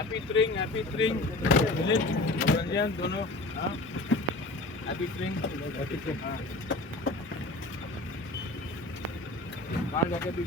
Happy ट्रिंग Milind Ranjan दोनों। हाँ happy ट्रिंग हाँ बाहर जाके भी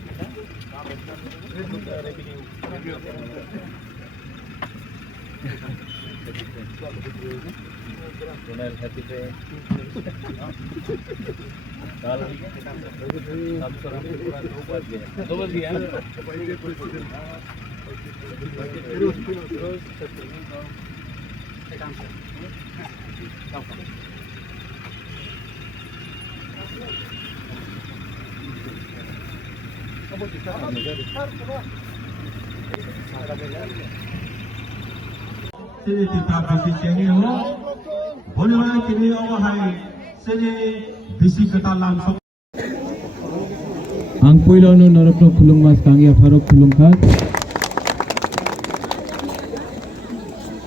Sini kita bisi cengih ho, boleh mana kini awak hai sini bisi kata langsung. Angpoilano narapno khulung mas kangia farok khulung khas।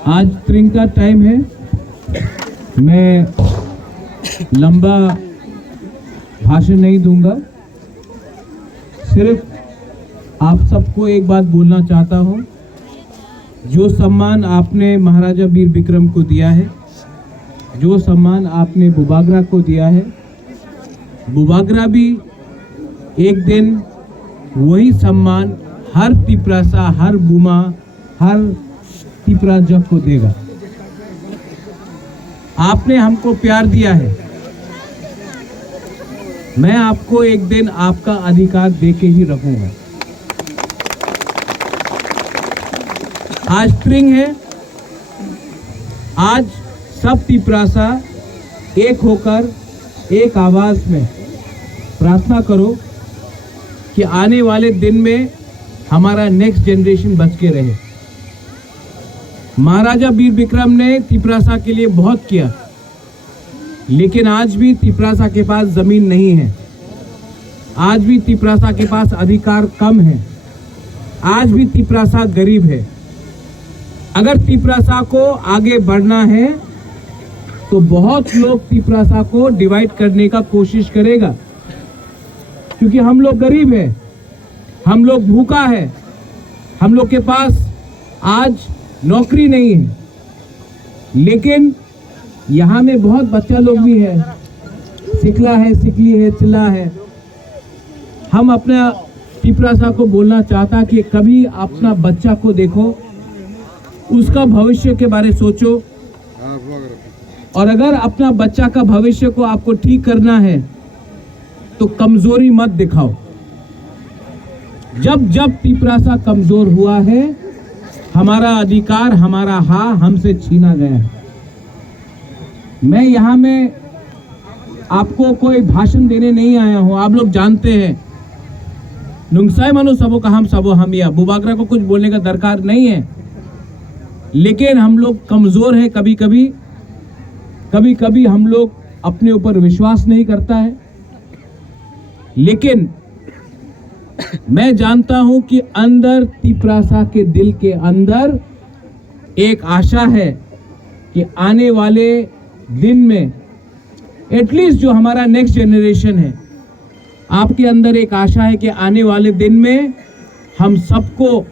आज ट्रिंग का टाइम है। मैं लंबा भाषण नहीं दूंगा, सिर्फ आप सबको एक बात बोलना चाहता हूं। जो सम्मान आपने महाराजा वीर विक्रम को दिया है, जो सम्मान आपने बुबागरा को दिया है, बुबागरा भी एक दिन वही सम्मान हर तिपरासा, हर बुमा, हर तिपरा जग को देगा। आपने हमको प्यार दिया है, मैं आपको एक दिन आपका अधिकार देके ही रखूंगा। आज ट्रिंग है, आज सब तिपरासा एक होकर एक आवाज में प्रार्थना करो कि आने वाले दिन में हमारा नेक्स्ट जनरेशन बच के रहे। महाराजा वीर विक्रम ने तिपरासा के लिए बहुत किया, लेकिन आज भी तिपरासा के पास जमीन नहीं है, आज भी तिपरासा के पास अधिकार कम है, आज भी तिपरासा गरीब है। अगर तिपरासा को आगे बढ़ना है तो बहुत लोग तिपरासा को डिवाइड करने का कोशिश करेगा, क्योंकि हम लोग गरीब है, हम लोग भूखा है, हम लोग के पास आज नौकरी नहीं है। लेकिन यहाँ में बहुत बच्चा लोग भी है, सिकला है, सिकली है, चिल्ला है। हम अपना तिपरासा को बोलना चाहता कि कभी अपना बच्चा को देखो, उसका भविष्य के बारे सोचो, और अगर अपना बच्चा का भविष्य को आपको ठीक करना है तो कमजोरी मत दिखाओ। जब जब तिपरासा कमजोर हुआ है, हमारा अधिकार, हमारा हाँ हमसे छीना गया है। मैं यहाँ में आपको कोई भाषण देने नहीं आया हूँ, आप लोग जानते हैं नुंगसाई मानो सबो का हम सबो हम या बुबागरा को कुछ बोलने का दरकार नहीं है। लेकिन हम लोग कमजोर हैं, कभी कभी हम लोग अपने ऊपर विश्वास नहीं करता है। लेकिन मैं जानता हूं कि अंदर तिपरासा के दिल के अंदर एक आशा है कि आने वाले दिन में एटलीस्ट जो हमारा नेक्स्ट जनरेशन है, आपके अंदर एक आशा है कि आने वाले दिन में हम सबको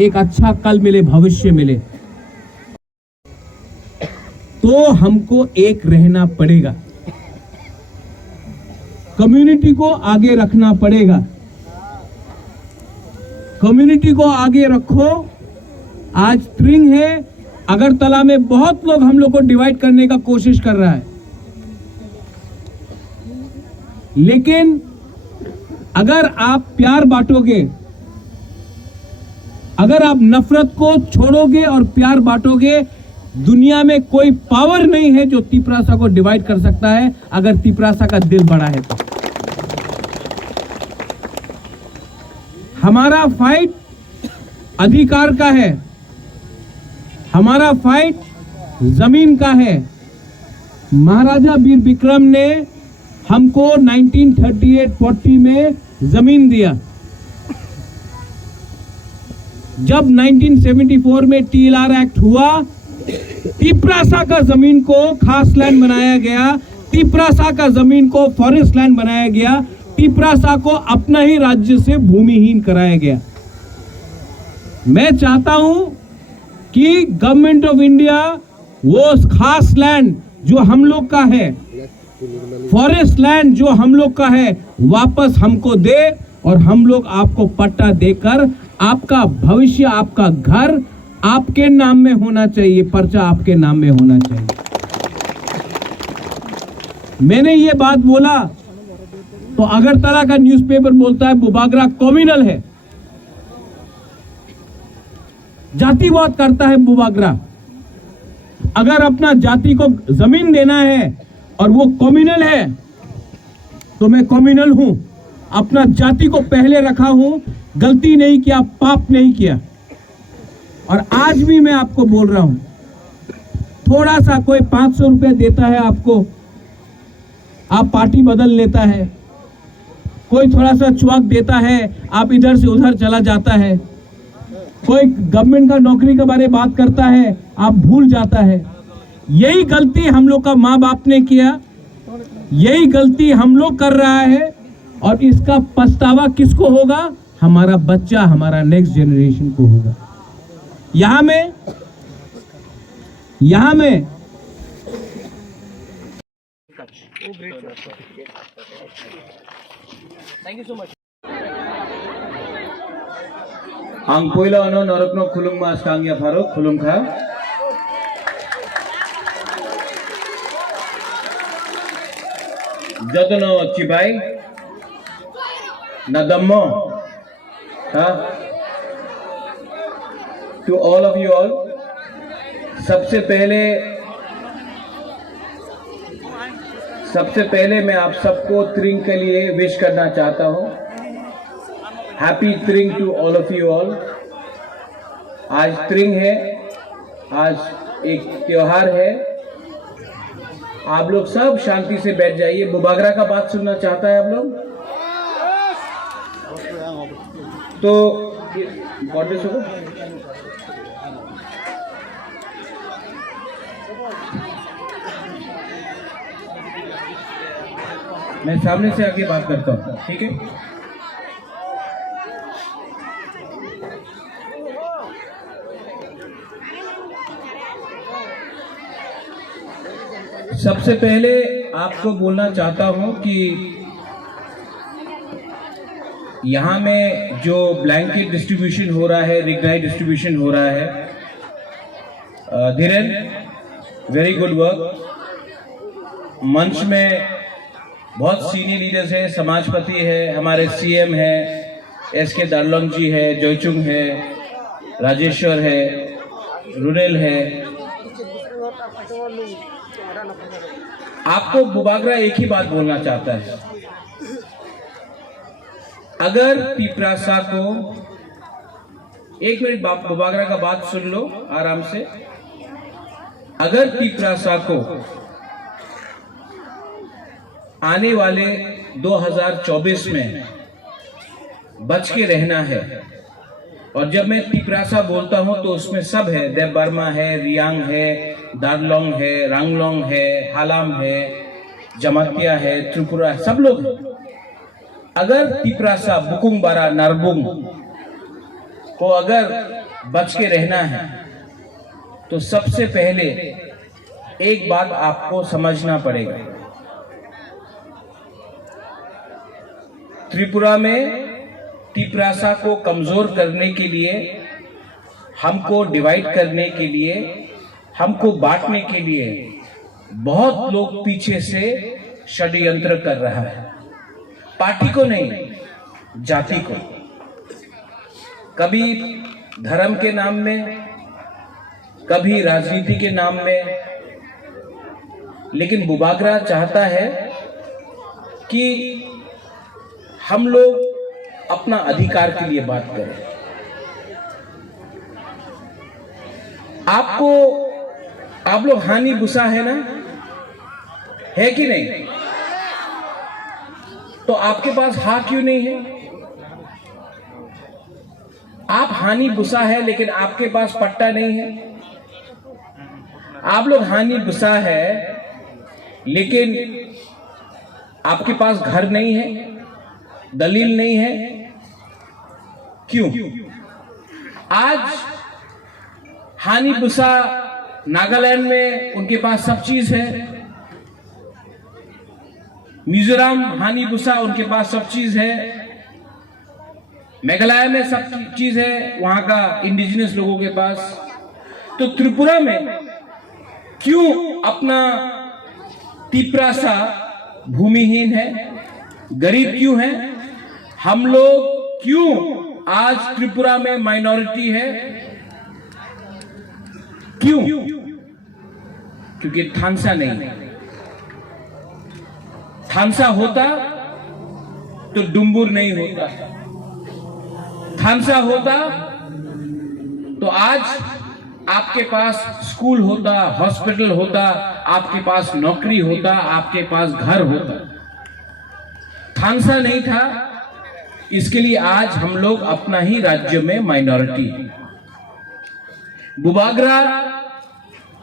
एक अच्छा कल मिले, भविष्य मिले। तो हमको एक रहना पड़ेगा, कम्युनिटी को आगे रखना पड़ेगा। कम्युनिटी को आगे रखो। आज ट्रिंग है, अगरतला में बहुत लोग हम लोग को डिवाइड करने का कोशिश कर रहा है, लेकिन अगर आप प्यार बांटोगे, अगर आप नफरत को छोड़ोगे और प्यार बांटोगे, दुनिया में कोई पावर नहीं है जो तिपरासा को डिवाइड कर सकता है, अगर तिपरासा का दिल बड़ा है तो। हमारा फाइट अधिकार का है, हमारा फाइट जमीन का है। महाराजा वीर विक्रम ने हमको 1938-40 में जमीन दिया। जब 1974 में TLR एक्ट हुआ, तिपरासा का जमीन को खास लैंड बनाया गया तिपरासा का जमीन को फॉरेस्ट लैंड बनाया गया, तिपरासा को अपना ही राज्य से भूमिहीन कराया गया। मैं चाहता हूं कि गवर्नमेंट ऑफ इंडिया वो खास लैंड जो हम लोग का है, फॉरेस्ट लैंड जो हम लोग का है, वापस हमको दे और हम लोग आपको पट्टा देकर आपका भविष्य, आपका घर आपके नाम में होना चाहिए, पर्चा आपके नाम में होना चाहिए। मैंने ये बात बोला तो अगरतला का न्यूज़पेपर बोलता है बुबागरा कम्युनल है, जातिवाद करता है बुबागरा। अगर अपना जाति को जमीन देना है और वो कम्युनल है तो मैं कम्युनल हूं, अपना जाति को पहले रखा हूं, गलती नहीं किया, पाप नहीं किया। और आज भी मैं आपको बोल रहा हूं, थोड़ा सा कोई 500 रुपया देता है आपको, आप पार्टी बदल लेता है, कोई थोड़ा सा चुआक देता है, आप इधर से उधर चला जाता है, कोई गवर्नमेंट का नौकरी के बारे में बात करता है, आप भूल जाता है। यही गलती हम लोग का माँ बाप ने किया, यही गलती हम लोग कर रहा है और इसका पछतावा किसको होगा? हमारा बच्चा, हमारा नेक्स्ट जनरेशन को होगा। यहां में Ang poila ano norokno khulung mas kangya pharo khulung kha jotono chibai nadammo ha to all of you all सबसे पहले मैं आप सबको त्रिंग के लिए विश करना चाहता हूं। Happy Thring to all of you all. आज त्रिंग है, आज एक त्योहार है। आप लोग सब शांति से बैठ जाइए। बुबागरा का बात सुनना चाहता है आप लोग तो गॉडेस हो। मैं सामने से आके बात करता हूं, ठीक है? सबसे पहले आपको बोलना चाहता हूं कि यहां में जो ब्लैंकेट डिस्ट्रीब्यूशन हो रहा है, रिग्नाइट डिस्ट्रीब्यूशन हो रहा है, धीरेन वेरी गुड वर्क। मंच में बहुत सीनियर लीडर्स हैं, समाजपति है, हमारे सीएम है, एसके दारलोंग जी है, जोयचुंग है, राजेश्वर है, रुनेल है। आपको बुबागरा एक ही बात बोलना चाहता है, अगर तिपरासा को, एक मिनट बुबागरा का बात सुन लो आराम से। अगर तिपरासा को आने वाले 2024 में बच के रहना है, और जब मैं तिपरासा बोलता हूं तो उसमें सब है, देव बर्मा है, रियांग है, दारलोंग है, रांगलोंग है, हालाम है, जमातिया है, त्रिपुरा, सब लोग हैं। अगर तिपरासा, बुकुंग बारा, नारबुंग को अगर बच के रहना है तो सबसे पहले एक बात आपको समझना पड़ेगा। त्रिपुरा में तिपरासा को कमजोर करने के लिए, हमको डिवाइड करने के लिए, हमको बांटने के लिए बहुत लोग पीछे से षड्यंत्र कर रहा है। पार्टी को नहीं, जाति को, कभी धर्म के नाम में, कभी राजनीति के नाम में। लेकिन बुबागरा चाहता है कि हम लोग अपना अधिकार के लिए बात करें। आप लोग हानि बुसा है ना, है कि नहीं? तो आपके पास हा क्यों नहीं है? आप हानि बुसा है लेकिन आपके पास पट्टा नहीं है। आप लोग हानि बुसा है लेकिन आपके पास घर नहीं है, दलील नहीं है। क्यों? आज हानिबुसा नागालैंड में उनके पास सब चीज है, मिजोरम हानिबुसा उनके पास सब चीज है, मेघालय में सब चीज है वहां का इंडिजिनस लोगों के पास। तो त्रिपुरा में क्यों अपना तिप्रासा भूमिहीन है, गरीब क्यों है? हम लोग क्यों आज त्रिपुरा में माइनॉरिटी है? क्यों? क्योंकि थानसा नहीं है। थानसा होता तो डुम्बुर नहीं होता, थानसा होता तो आज आपके पास स्कूल होता, हॉस्पिटल होता, आपके पास नौकरी होता, आपके पास घर होता। थानसा नहीं था, इसके लिए आज हम लोग अपना ही राज्य में माइनॉरिटी है। बुबागरा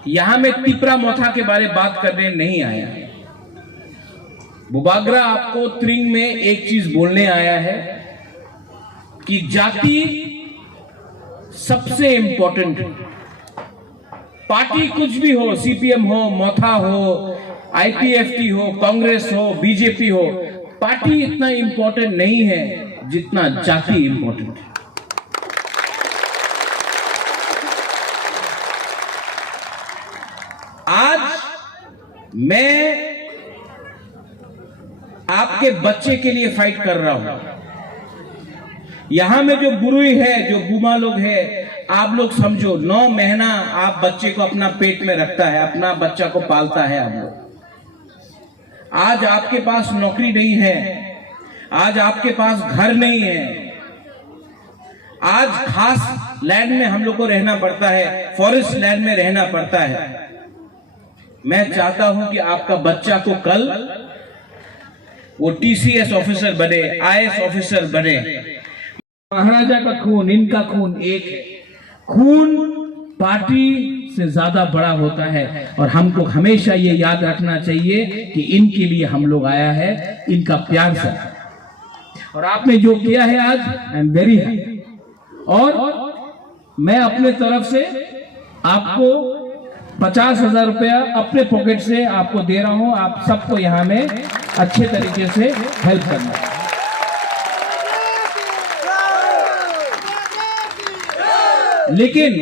यहां में तिप्रा मोथा के बारे में बात करने नहीं आया। बुबागरा आपको त्रिंग में एक चीज बोलने आया है कि जाति सबसे इंपॉर्टेंट है। पार्टी कुछ भी हो, सीपीएम हो, मोथा हो, आईपीएफटी हो, कांग्रेस हो, बीजेपी हो, पार्टी इतना इंपॉर्टेंट नहीं है जितना जाति इंपॉर्टेंट है। आज मैं आपके बच्चे के लिए फाइट कर रहा हूं। यहां में जो बुरुई है, जो बुमा लोग है, आप लोग समझो 9 महीना आप बच्चे को अपना पेट में रखता है, अपना बच्चा को पालता है आप लोग। आज आपके पास नौकरी नहीं है, आज आपके पास घर नहीं है, आज खास लैंड में हम लोग को रहना पड़ता है, फॉरेस्ट लैंड में रहना पड़ता है। मैं चाहता हूं कि आपका बच्चा को कल वो टीसीएस ऑफिसर बने, आईएएस ऑफिसर बने। महाराजा का खून, इनका खून एक है। खून पार्टी से ज्यादा बड़ा होता है और हमको हमेशा ये याद रखना चाहिए कि इनके लिए हम लोग आया है, इनका प्यार से। और आपने जो किया है आज, आई एम वेरी हैप्पी। और मैं अपने तरफ से आपको 50,000 रुपया अपने पॉकेट से आपको दे रहा हूं। आप सबको यहां में अच्छे तरीके से हेल्प करना है। लेकिन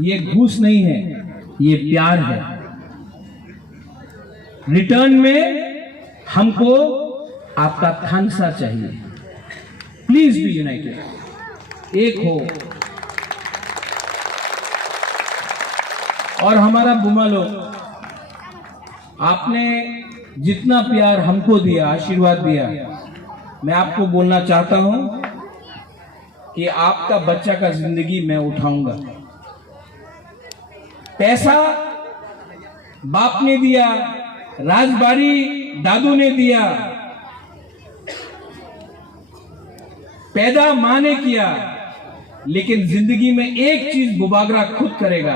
ये घूस नहीं है, ये प्यार है। रिटर्न में हमको आपका थानसा चाहिए। प्लीज बी यूनाइटेड, एक हो। और हमारा बुमा लोग, आपने जितना प्यार हमको दिया, आशीर्वाद दिया, मैं आपको बोलना चाहता हूं कि आपका बच्चा का जिंदगी मैं उठाऊंगा। पैसा बाप ने दिया, राजबाड़ी दादू ने दिया, पैदा मां ने किया, लेकिन जिंदगी में एक चीज बुबागरा खुद करेगा,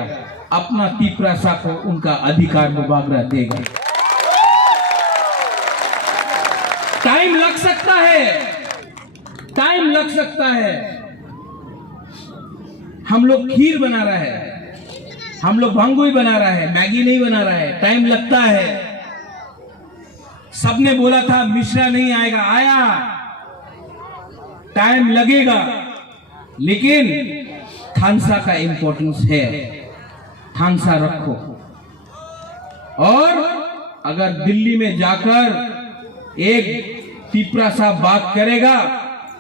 अपना तिप्रासा को उनका अधिकार बुबागरा देगा। टाइम लग सकता है, टाइम लग सकता है। हम लोग खीर बना रहा है, हम लोग भांगुई बना रहा है, मैगी नहीं बना रहा है, टाइम लगता है। सबने बोला था मिश्रा नहीं आएगा, आया, टाइम लगेगा, लेकिन थानसा का इंपॉर्टेंस है। थानसा रखो। और अगर दिल्ली में जाकर एक तिप्रासा बात करेगा,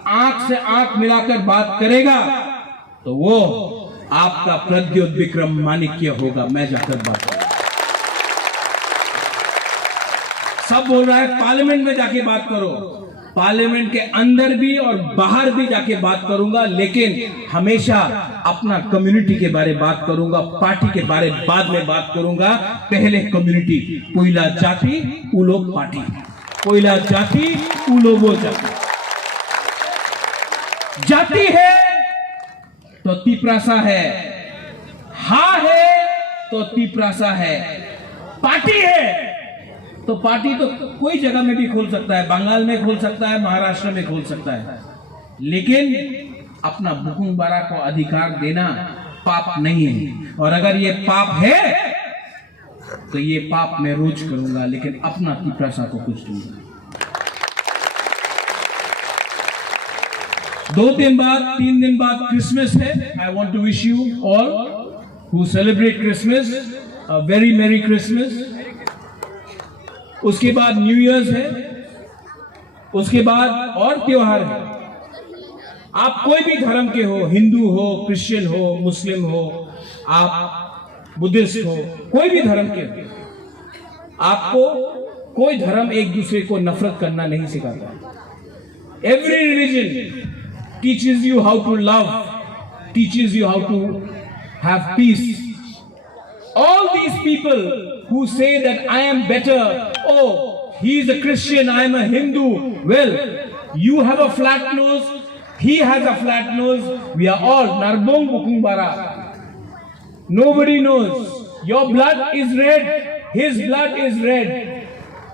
आंख से आंख मिलाकर बात करेगा, तो वो आपका प्रद्योत विक्रम माणिक्य होगा। मैं जाकर बात करूंगा। सब बोल रहा है पार्लियामेंट में जाके बात करो, पार्लियामेंट के अंदर भी और बाहर भी जाके बात करूंगा, लेकिन हमेशा अपना कम्युनिटी के बारे में बात करूंगा, पार्टी के बारे में बाद में बात करूंगा। पहले कम्युनिटी, कोयला जाति उलो पार्टी, कोयला जाति उलो वो जाति। जाति है तो तिप्रासा है, हा है तो तिप्रासा है, पार्टी है तो पार्टी तो कोई जगह में भी खोल सकता है, बंगाल में खोल सकता है, महाराष्ट्र में खोल सकता है, लेकिन अपना बुकुंग बारा को अधिकार देना पाप नहीं है। और अगर ये पाप है तो ये पाप मैं रोज करूंगा, लेकिन अपना तिप्रासा को कुछ दूंगा। 2-3 बाद 3 दिन बाद क्रिसमस है। I want to wish you all who celebrate Christmas a very merry Christmas. उसके बाद न्यू ईयर्स है, उसके बाद और त्योहार है। आप कोई भी धर्म के हो, हिंदू हो, क्रिश्चियन हो, मुस्लिम हो, आप बुद्धिस्ट हो, कोई भी धर्म के हो, आपको कोई धर्म एक दूसरे को नफरत करना नहीं सिखाता। Every religion teaches you how to love, teaches you how to have peace. All these people who say that I am better, oh, he is a Christian, I am a Hindu. Well, you have a flat nose, he has a flat nose, we are all Narbong Bukungbara. Nobody knows. Your blood is red, his blood is red.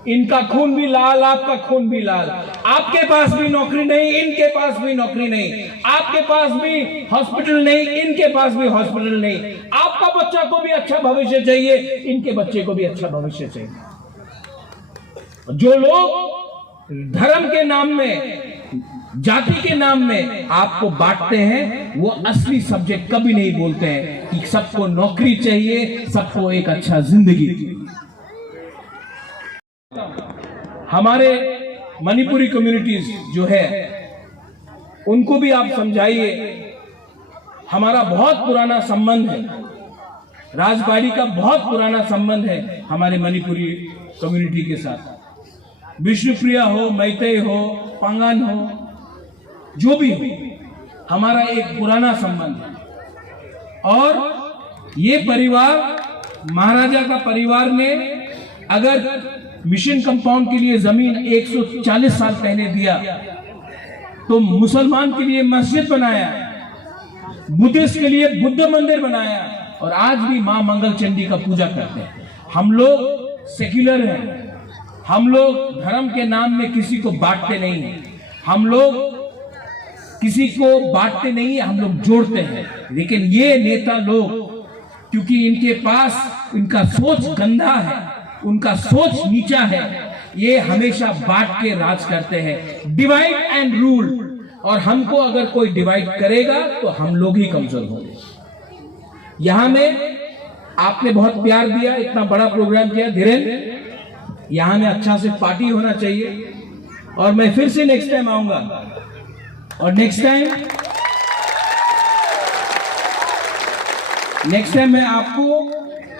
इनका खून भी लाल, आपका खून भी लाल। आपके पास भी नौकरी नहीं, इनके पास भी नौकरी नहीं। आपके पास भी हॉस्पिटल नहीं, इनके पास भी हॉस्पिटल नहीं। आपका बच्चा को भी अच्छा भविष्य चाहिए, इनके बच्चे को भी अच्छा भविष्य चाहिए। जो लोग धर्म के नाम में, जाति के नाम में आपको बांटते हैं, वो असली सब्जेक्ट कभी नहीं बोलते हैं कि सबको नौकरी चाहिए, सबको एक अच्छा जिंदगी चाहिए। हमारे मणिपुरी कम्युनिटीज जो है उनको भी आप समझाइए। हमारा बहुत पुराना संबंध है, राजबाड़ी का बहुत पुराना संबंध है हमारे मणिपुरी कम्युनिटी के साथ। विष्णुप्रिया हो, मैतेई हो, पांगान हो, जो भी हो, हमारा एक पुराना संबंध है। और ये परिवार, महाराजा का परिवार ने अगर मिशन कंपाउंड के लिए जमीन 140 साल पहले दिया, तो मुसलमान के लिए मस्जिद बनाया, बुद्धिस्ट के लिए बुद्ध मंदिर बनाया, और आज भी मां मंगल चंडी का पूजा करते हैं। हम लोग सेक्युलर हैं, हम लोग धर्म के नाम में किसी को बांटते नहीं हैं, हम लोग किसी को बांटते नहीं है, हम लोग जोड़ते हैं। लेकिन ये नेता लोग, क्योंकि इनके पास, इनका सोच गंदा है, उनका सोच नीचा है, ये हमेशा बांट के राज करते हैं, डिवाइड एंड रूल। और हमको अगर कोई डिवाइड करेगा तो हम लोग ही कमजोर होंगे। यहां में आपने बहुत प्यार दिया, इतना बड़ा प्रोग्राम किया धीरेन्द्र, यहां में अच्छा से पार्टी होना चाहिए। और मैं फिर से नेक्स्ट टाइम आऊंगा, और नेक्स्ट टाइम मैं आपको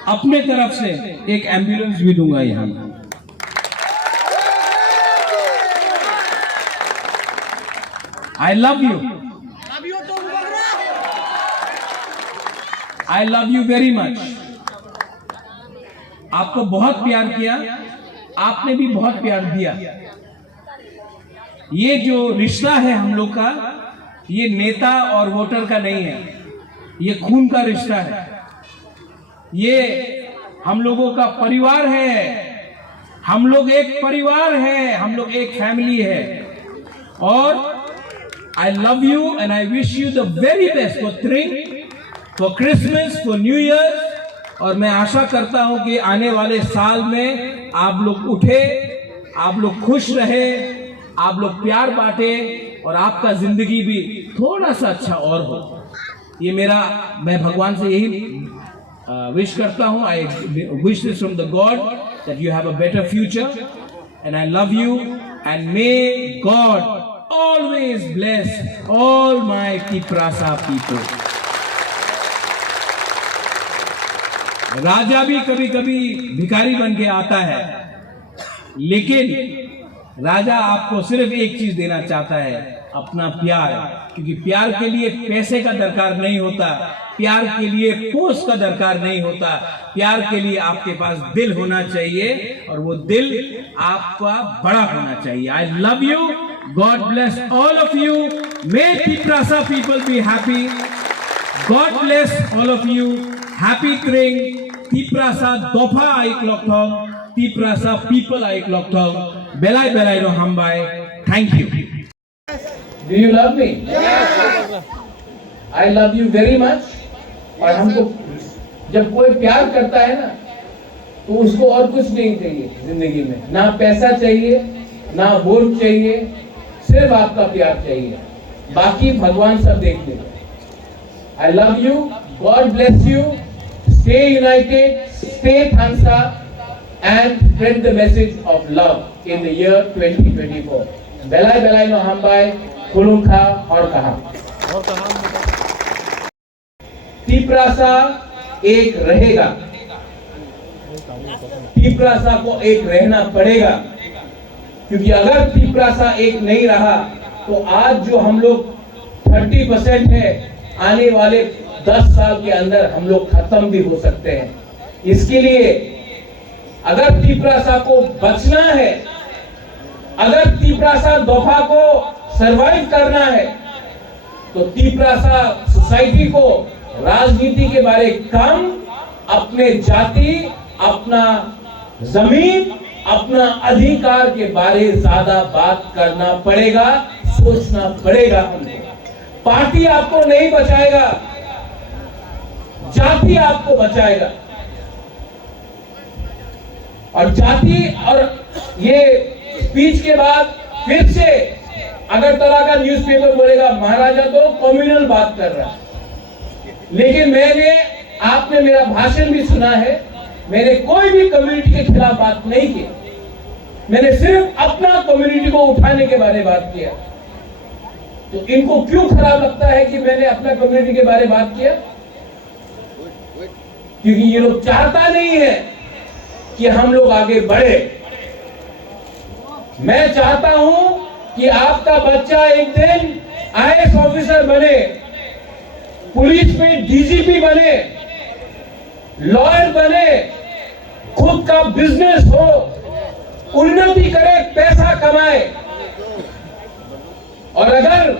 अपने तरफ से एक एम्बुलेंस भी दूंगा यहां। आई love you, I love you very much. आपको बहुत प्यार किया, आपने भी बहुत प्यार दिया। ये जो रिश्ता है हम लोग का, ये नेता और वोटर का नहीं है, ये खून का रिश्ता है। ये हम लोगों का परिवार है, हम लोग एक परिवार है, हम लोग एक फैमिली है। और आई love you and I wish you the very best for Thring, for Christmas, for new year. और मैं आशा करता हूं कि आने वाले साल में आप लोग उठे, आप लोग खुश रहे, आप लोग प्यार बांटे, और आपका जिंदगी भी थोड़ा सा अच्छा और हो। ये मैं भगवान से यही wish करता हूँ। I wish this from the God that you have a better future, and I love you, and may God always bless all my Tiprasa people. राजा भी कभी कभी भिखारी बन के आता है, लेकिन राजा आपको सिर्फ एक चीज देना चाहता है, अपना प्यार। क्योंकि प्यार के लिए पैसे का दरकार नहीं होता, प्यार के लिए पोस्ट का दरकार नहीं होता, प्यार के लिए आपके पास दिल होना चाहिए, और वो दिल आपका बड़ा होना चाहिए। I love you, God bless all of you, may Tiprasa people be happy, God bless all of you, happy Thring, Tiprasa दोफा I clock Tiprasa people I Loktok, Belai Belai no Hambai. Thank you. Do you love me? Yes. I love you very much. और हमको जब कोई प्यार करता है ना तो उसको और कुछ नहीं चाहिए जिंदगी में, ना पैसा चाहिए, ना वोट चाहिए, सिर्फ आपका प्यार चाहिए, बाकी भगवान सब देख लेगा। I love you. God bless you. Stay united, stay Thansa, and spread the message of love in the year 2024. Belai Belai no Hambai, Kulungkha और कहा। तिप्रासा एक रहेगा, तिप्रासा को एक रहना पड़ेगा, क्योंकि अगर तिप्रासा एक नहीं रहा तो आज जो हम लोग 30% है, आने वाले 10 साल के अंदर हम लोग खत्म भी हो सकते हैं। इसके लिए अगर तिप्रासा को बचना है, अगर तिप्रासा दोफा को सरवाइव करना है, तो तिप्रासा सोसाइटी को राजनीति के बारे कम, अपने जाति, अपना जमीन, अपना अधिकार के बारे ज्यादा बात करना पड़ेगा, सोचना पड़ेगा हमको। पार्टी आपको नहीं बचाएगा, जाति आपको बचाएगा। और जाति और ये स्पीच के बाद फिर से अगरतला का न्यूज़पेपर बोलेगा महाराजा तो कम्युनल बात कर रहा है, लेकिन आपने मेरा भाषण भी सुना है, मैंने कोई भी कम्युनिटी के खिलाफ बात नहीं की, मैंने सिर्फ अपना कम्युनिटी को उठाने के बारे में बात किया। तो इनको क्यों खराब लगता है कि मैंने अपना कम्युनिटी के बारे में बात किया? क्योंकि ये लोग चाहता नहीं है कि हम लोग आगे बढ़े। मैं चाहता हूं कि आपका बच्चा एक दिन आईएएस ऑफिसर बने, पुलिस में डीजीपी बने, लॉयर बने, खुद का बिजनेस हो, उन्नति करे, पैसा कमाए। और अगर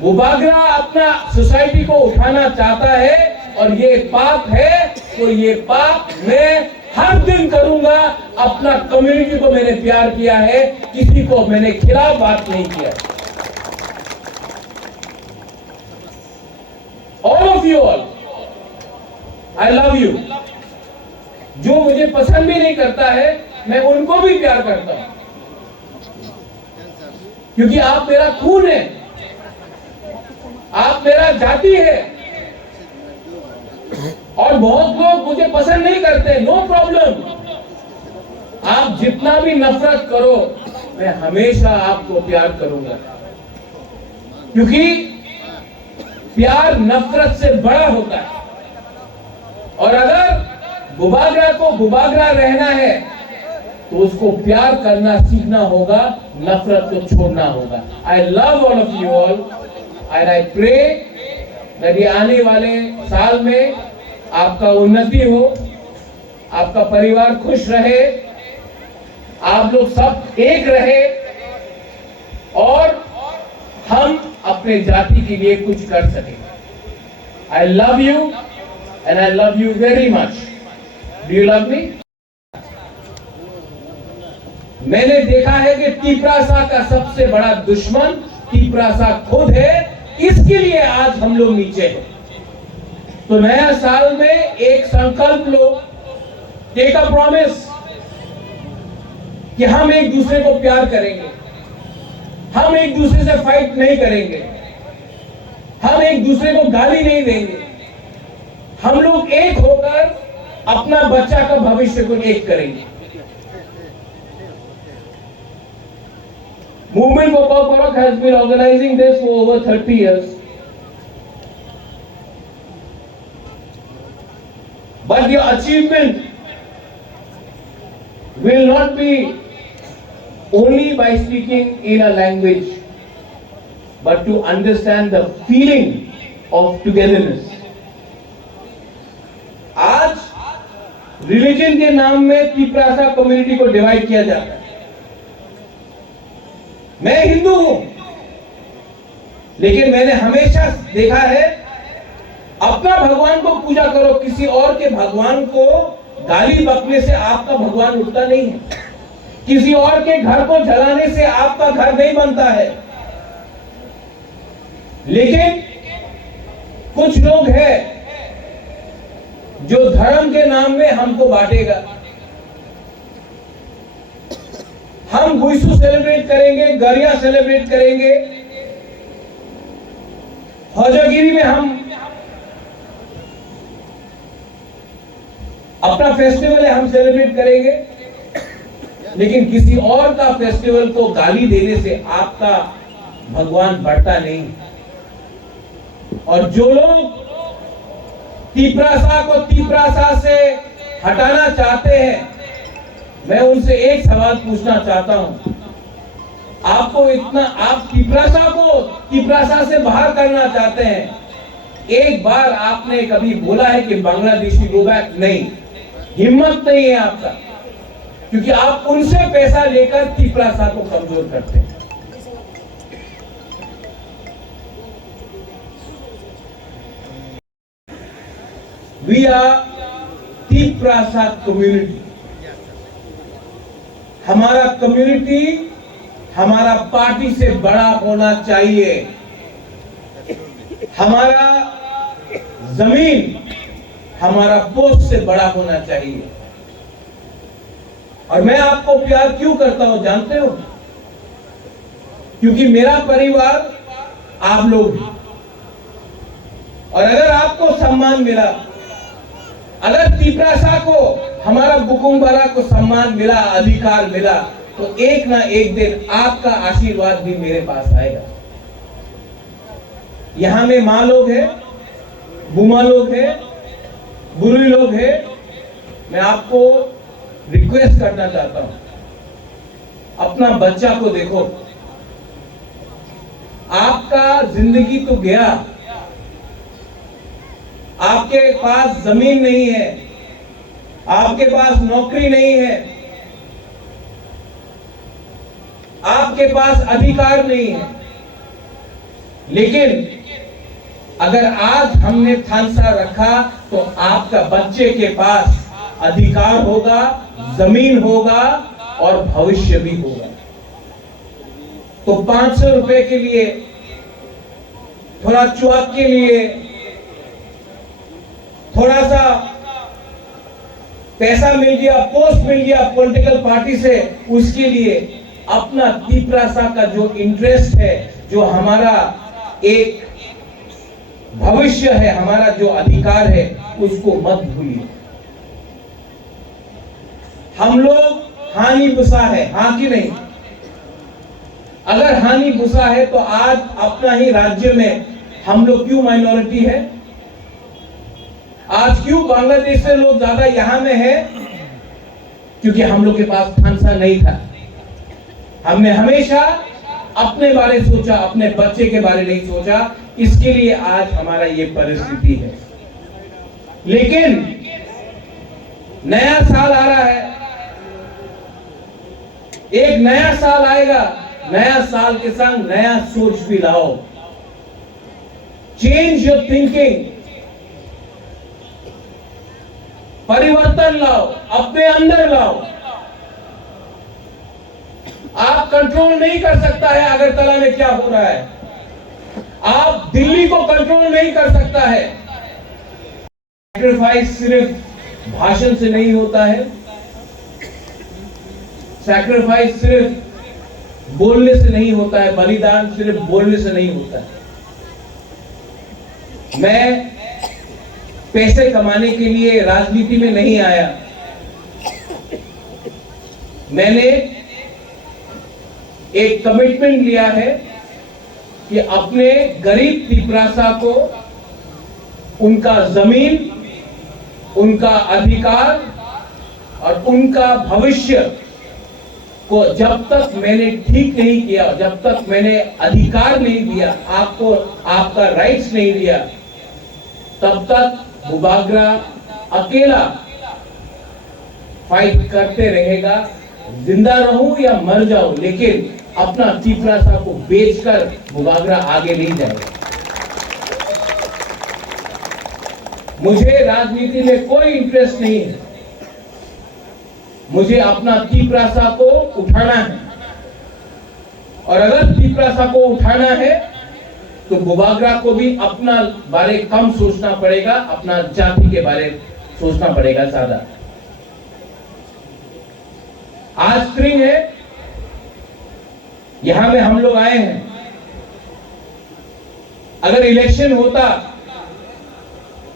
बुबागरा अपना सोसाइटी को उठाना चाहता है और ये पाप है, तो ये पाप मैं हर दिन करूंगा। अपना कम्युनिटी को मैंने प्यार किया है, किसी को मैंने खिलाफ बात नहीं किया। All of you all, I love you. जो मुझे पसंद भी नहीं करता है, मैं उनको भी प्यार करता हूं, क्योंकि आप मेरा खून है, आप मेरा जाति है। और बहुत लोग मुझे पसंद नहीं करते, नो प्रॉब्लम, आप जितना भी नफरत करो, मैं हमेशा आपको प्यार करूंगा, क्योंकि प्यार नफरत से बड़ा होता है। और अगर बुबागरा को बुबागरा रहना है तो उसको प्यार करना सीखना होगा, नफरत को छोड़ना होगा। I love all of you all and I pray that ये आने वाले साल में आपका उन्नति हो, आपका परिवार खुश रहे, आप लोग सब एक रहे और हम अपने जाति के लिए कुछ कर सकें। आई love you and I love you very much. Do you love me? मैंने देखा है कि तिप्रासा का सबसे बड़ा दुश्मन तिप्रासा खुद है, इसके लिए आज हम लोग नीचे हैं। तो नया साल में एक संकल्प लो, टेक अ प्रॉमिस कि हम एक दूसरे को प्यार करेंगे, हम एक दूसरे से फाइट नहीं करेंगे, हम एक दूसरे को गाली नहीं देंगे, हम लोग एक होकर अपना बच्चा का भविष्य को एक करेंगे। Movement for Parak has been organizing this for over 30 years. But your achievement will not be only by speaking in a language, but to understand the feeling of togetherness. आज रिलीजन के नाम में तिप्रासा कम्युनिटी को divide किया जाता है। मैं हिंदू हूं, लेकिन मैंने हमेशा देखा है अपना भगवान को पूजा करो, किसी और के भगवान को गाली बकने से आपका भगवान उठता नहीं है, किसी और के घर को जलाने से आपका घर नहीं बनता है। लेकिन कुछ लोग हैं जो धर्म के नाम में हमको बांटेगा। हम गुइसू सेलिब्रेट करेंगे, गरिया सेलिब्रेट करेंगे, हौजागिरी में हम अपना फेस्टिवल है, हम सेलिब्रेट करेंगे, लेकिन किसी और का फेस्टिवल को गाली देने से आपका भगवान बढ़ता नहीं। और जो लोग तीपरासा को तीपरासा से हटाना चाहते हैं, मैं उनसे एक सवाल पूछना चाहता हूं। आपको इतना, आप तीपरासा को तीपरासा से बाहर करना चाहते हैं, एक बार आपने कभी बोला है कि बांग्लादेशी गो बैक? नहीं, हिम्मत नहीं है आपका, क्योंकि आप उनसे पैसा लेकर तीपरासा को कमजोर करते हैं। We are Tiprasa community. हमारा कम्युनिटी हमारा पार्टी से बड़ा होना चाहिए। हमारा जमीन हमारा पोस्ट से बड़ा होना चाहिए। और मैं आपको प्यार क्यों करता हूं जानते हो? क्योंकि मेरा परिवार आप लोग हैं। और अगर आपको सम्मान मिला, अगर तीपरासा को, हमारा बुकुंगबारा को सम्मान मिला, अधिकार मिला, तो एक ना एक दिन आपका आशीर्वाद भी मेरे पास आएगा। यहां में मां लोग हैं, बुमा लोग हैं, बुरी लोग हैं। मैं आपको रिक्वेस्ट करना चाहता हूं, अपना बच्चा को देखो। आपका जिंदगी तो गया, आपके पास जमीन नहीं है, आपके पास नौकरी नहीं है, आपके पास अधिकार नहीं है। लेकिन अगर आज हमने थानसा रखा तो आपका बच्चे के पास अधिकार होगा, जमीन होगा और भविष्य भी होगा। तो 500 रुपए के लिए, थोड़ा चुआक के लिए, थोड़ा सा पैसा मिल गया, पोस्ट मिल गया पॉलिटिकल पार्टी से, उसके लिए अपना तीपरासा का जो इंटरेस्ट है, जो हमारा एक भविष्य है, हमारा जो अधिकार है, उसको मत भूलिए। हम लोग हानि बुसा है, हाँ कि नहीं? अगर हानि बुसा है तो आज अपना ही राज्य में हम लोग क्यों माइनॉरिटी है? आज क्यों बांग्लादेश से लोग ज्यादा यहां में है? क्योंकि हम लोग के पास थानसा नहीं था। हमने हमेशा अपने बारे सोचा, अपने बच्चे के बारे नहीं सोचा, इसके लिए आज हमारा ये परिस्थिति है। लेकिन नया साल आ रहा है, एक नया साल आएगा, नया साल के संग नया सोच भी लाओ। चेंज योर थिंकिंग, परिवर्तन लाओ, अपने अंदर लाओ। आप कंट्रोल नहीं कर सकता है अगरतला में क्या हो रहा है, आप दिल्ली को कंट्रोल नहीं कर सकता है। सैक्रिफाइस सिर्फ भाषण से नहीं होता है, सैक्रिफाइस सिर्फ बोलने से नहीं होता है, बलिदान सिर्फ बोलने से नहीं होता है। मैं पैसे कमाने के लिए राजनीति में नहीं आया। मैंने एक कमिटमेंट लिया है कि अपने गरीब तीपरासा को उनका जमीन, उनका अधिकार और उनका भविष्य को जब तक मैंने ठीक नहीं किया, जब तक मैंने अधिकार नहीं दिया, आपको आपका राइट्स नहीं दिया, तब तक बुबागरा अकेला फाइट करते रहेगा। जिंदा रहूं या मर जाऊं, लेकिन अपना तीपरासा को बेचकर बुबागरा आगे नहीं जाएगा। मुझे राजनीति में कोई इंटरेस्ट नहीं है। मुझे अपना तिप्रासा को उठाना है, और अगर तिप्रासा को उठाना है तो बुबागरा को भी अपना बारे कम सोचना पड़ेगा, अपना जाति के बारे सोचना पड़ेगा ज्यादा। आज स्प्रिंग है, यहां में हम लोग आए हैं। अगर इलेक्शन होता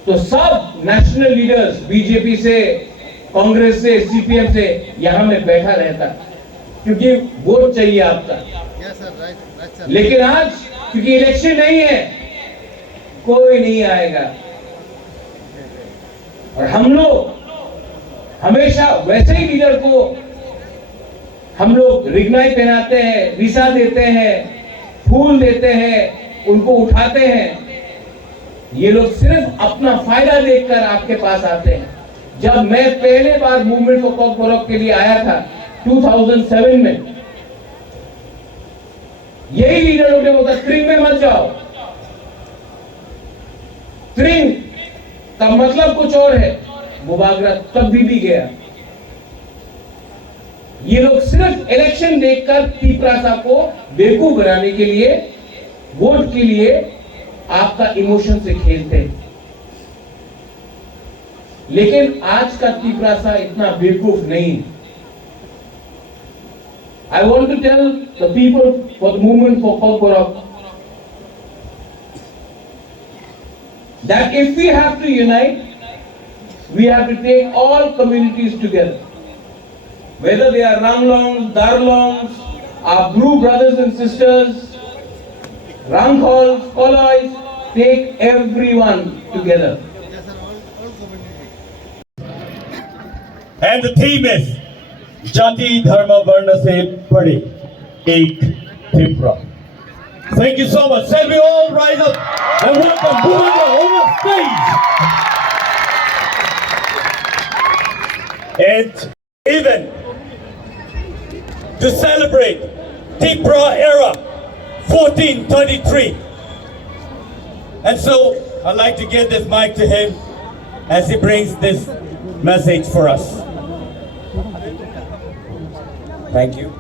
तो सब नेशनल लीडर्स बीजेपी से, कांग्रेस से, सीपीएम से यहां में बैठा रहता, क्योंकि वोट चाहिए आपका। लेकिन आज क्योंकि इलेक्शन नहीं है, कोई नहीं आएगा। और हम लोग हमेशा वैसे ही लीडर को हम लोग रिगनाई पहनाते हैं, रिसा देते हैं, फूल देते हैं, उनको उठाते हैं। ये लोग सिर्फ अपना फायदा देखकर आपके पास आते हैं। जब मैं पहले बार मूवमेंट फॉर कॉकबोरॉक के लिए आया था 2007 में, यही लीडरों ने बोला त्रिंग में मत जाओ। त्रिंग का मतलब कुछ और है। बुबागरा तब भी गया। ये लोग सिर्फ इलेक्शन देखकर तिप्रासा को बेवकूफ बनाने के लिए, वोट के लिए आपका इमोशन से खेलते हैं। लेकिन आज का तिप्रासा इतना बेवकूफ नहीं। I want to tell the people for the movement for Kokborok that if we have to unite, we have to take all communities together. Whether they are Ranglongs, Darlongs, our Bru brothers and sisters, Ranghols, Kolois, take everyone together. And the theme is जाति धर्म वर्ण से बड़े एक Tripura. Thank you so much. Shall we all rise up and welcome Bubagra on the stage? And even to celebrate Tripura era 1433. And so I'd like to give this mic to him as he brings this message for us. Thank you.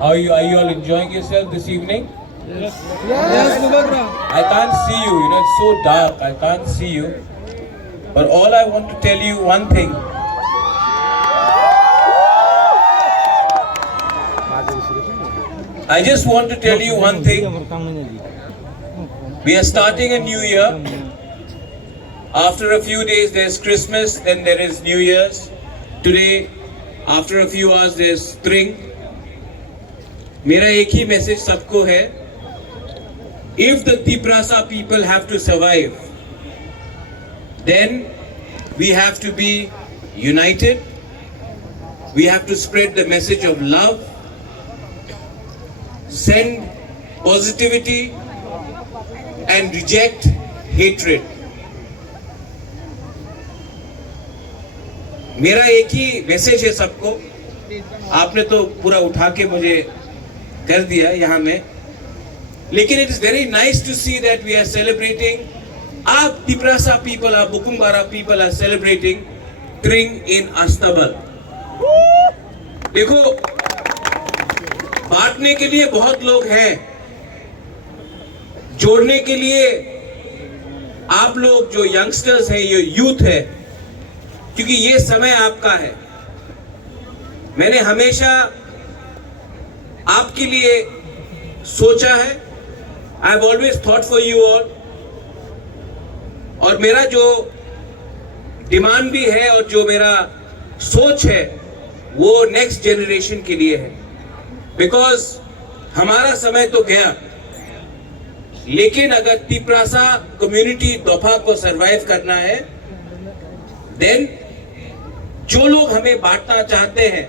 Are you all enjoying yourself this evening? Yes, Bubagra. I can't see you, it's so dark, I can't see you. But all I want to tell you one thing. I just want to tell you one thing. We are starting a new year. After a few days there's Christmas, then there is New Year's. Today, after a few hours there's spring. मेरा एक ही message सबको है. If the Tiprasa people have to survive, then we have to be united. We have to spread the message of love, send positivity and reject hatred. मेरा एक ही message है सबको. आपने तो पूरा उठा के मुझे कर दिया यहाँ में, लेकिन it is very nice to see that we are celebrating. Our Tiprasa people, our Bukumbara people are celebrating Tring in Astabal. देखो, बांटने के लिए बहुत लोग हैं, जोड़ने के लिए आप लोग जो यंगस्टर्स हैं, ये यूथ है, क्योंकि ये समय आपका है. मैंने हमेशा आपके लिए सोचा है. I have always thought for you all. और मेरा जो डिमांड भी है और जो मेरा सोच है वो नेक्स्ट जनरेशन के लिए है. बिकॉज हमारा समय तो गया, लेकिन अगर तिप्रासा कम्युनिटी दोफा को सरवाइव करना है, देन जो लोग हमें बांटना चाहते हैं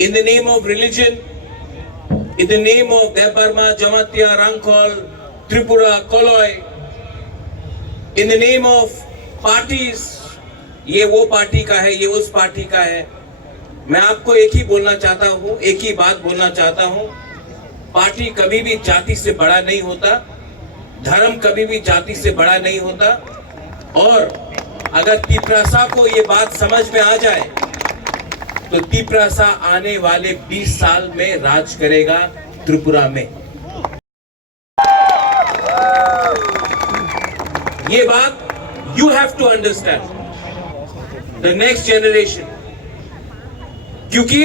in the name of religion, in the name of Debarma, Jamatia, Rangkhol, Tripura, Koloi, in the name of parties, ये वो पार्टी का है, ये उस पार्टी का है. मैं आपको एक ही बोलना चाहता हूँ, एक ही बात बोलना चाहता हूँ. पार्टी कभी भी जाति से बड़ा नहीं होता, धर्म कभी भी जाति से बड़ा नहीं होता. और अगर तिपरासा को ये बात समझ में आ जाए तो तिपरासा आने वाले 20 साल में राज करेगा त्रिपुरा में। ये बात you have to understand, the next generation, क्योंकि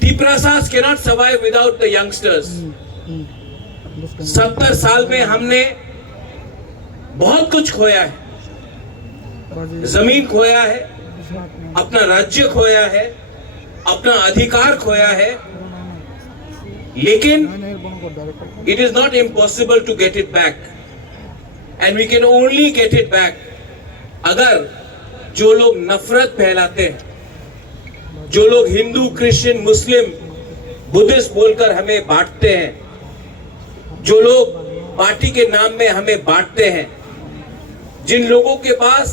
तिपरासास cannot survive without the youngsters। 70 साल में हमने बहुत कुछ खोया है, जमीन खोया है, अपना राज्य खोया है, अपना अधिकार खोया है, लेकिन it is not impossible to get it back and we can only get it back अगर जो लोग नफरत फैलाते हैं, जो लोग हिंदू, क्रिश्चियन, मुस्लिम, बुद्धिस्ट बोलकर हमें बांटते हैं, जो लोग पार्टी के नाम में हमें बांटते हैं, जिन लोगों के पास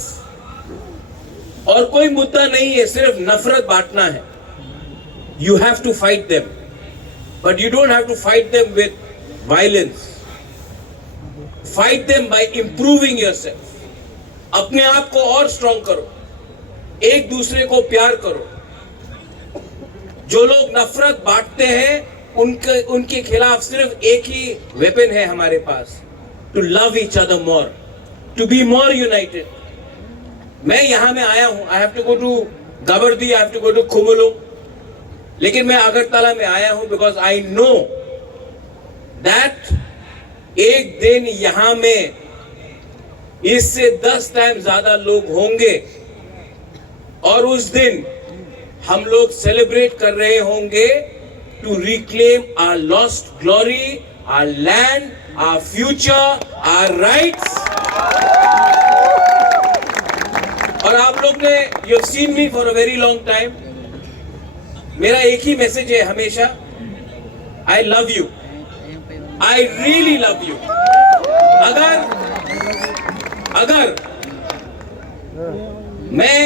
और कोई मुद्दा नहीं है, सिर्फ नफरत बांटना है, you have to fight them, but you don't have to fight them with violence. Fight them by improving yourself. अपने आप को और स्ट्रांग करो, एक दूसरे को प्यार करो। जो लोग नफरत बांटते हैं उनके खिलाफ सिर्फ एक ही वेपन है हमारे पास, to love each other more, to be more united. मैं यहां में आया हूं, I have to go to Gabardi, I have to go to Khumulwng, लेकिन मैं अगरतला में आया हूं बिकॉज आई नो दैट एक दिन यहां में इससे 10 टाइम ज्यादा लोग होंगे और उस दिन हम लोग सेलिब्रेट कर रहे होंगे to reclaim our lost glory, our land, our future, our rights. और आप लोग ने, you have seen me for a very long time, मेरा एक ही मैसेज है हमेशा, I love you, I really love you. अगर मैं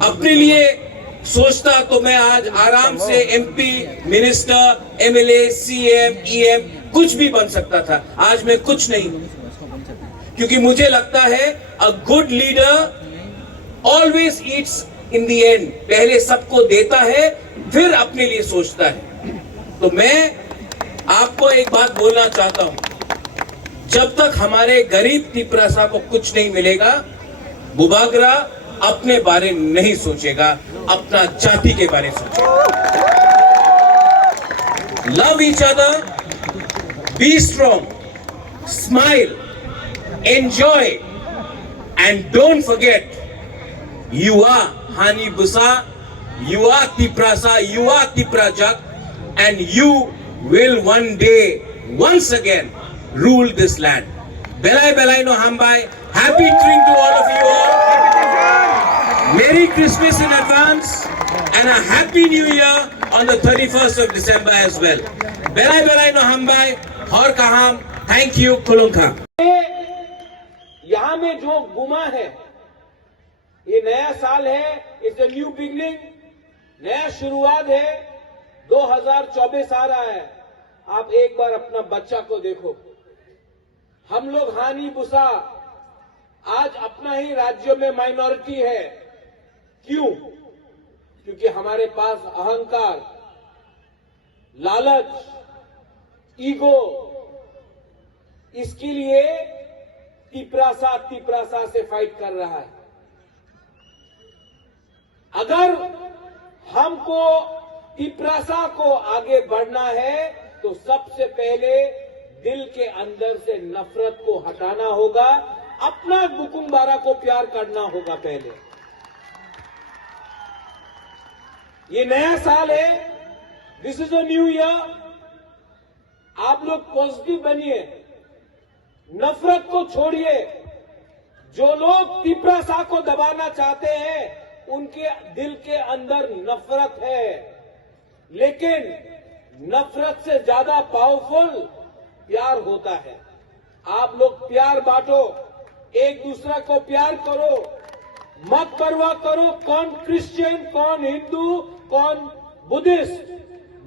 अपने लिए सोचता तो मैं आज आराम से MP, minister, MLA, CM, EM कुछ भी बन सकता था। आज मैं कुछ नहीं, क्योंकि मुझे लगता है a good leader always Yeats in the end. पहले सबको देता है, फिर अपने लिए सोचता है। तो मैं आपको एक बात बोलना चाहता हूं, जब तक हमारे गरीब तिपरासा को कुछ नहीं मिलेगा, बुबागरा अपने बारे में नहीं सोचेगा, अपना जाति के बारे में सोचेगा। Love each other, be strong, smile, enjoy and don't forget you are Hani Busa, you are Tiprasa, you are Tiprajak, and you will one day once again rule this land. Belai Belai no Hambai. Happy Twing to all of you all. Merry Christmas in advance and a Happy New Year on the 31st of December as well. Belai Belai no Hambai. Hor Kaham. Thank you. Kulunka. यहाँ में जो गुमा है, ये नया साल है, it's a new beginning, नया शुरुआत है। 2024 आ रहा है। आप एक बार अपना बच्चा को देखो। हम लोग हानि बुसा आज अपना ही राज्य में माइनॉरिटी है। क्यों? क्योंकि हमारे पास अहंकार, लालच, ईगो, इसके लिए तिपरासा से फाइट कर रहा है। अगर हमको तिपरासा को आगे बढ़ना है तो सबसे पहले दिल के अंदर से नफरत को हटाना होगा, अपना बुकुमबारा को प्यार करना होगा। पहले ये नया साल है, this is a new year. आप लोग पॉजिटिव बनिए, नफरत को छोड़िए। जो लोग तिपरासा को दबाना चाहते हैं उनके दिल के अंदर नफरत है, लेकिन नफरत से ज्यादा पावरफुल प्यार होता है। आप लोग प्यार बांटो, एक दूसरे को प्यार करो, मत परवाह करो कौन क्रिश्चियन, कौन हिंदू, कौन बुद्धिस्ट।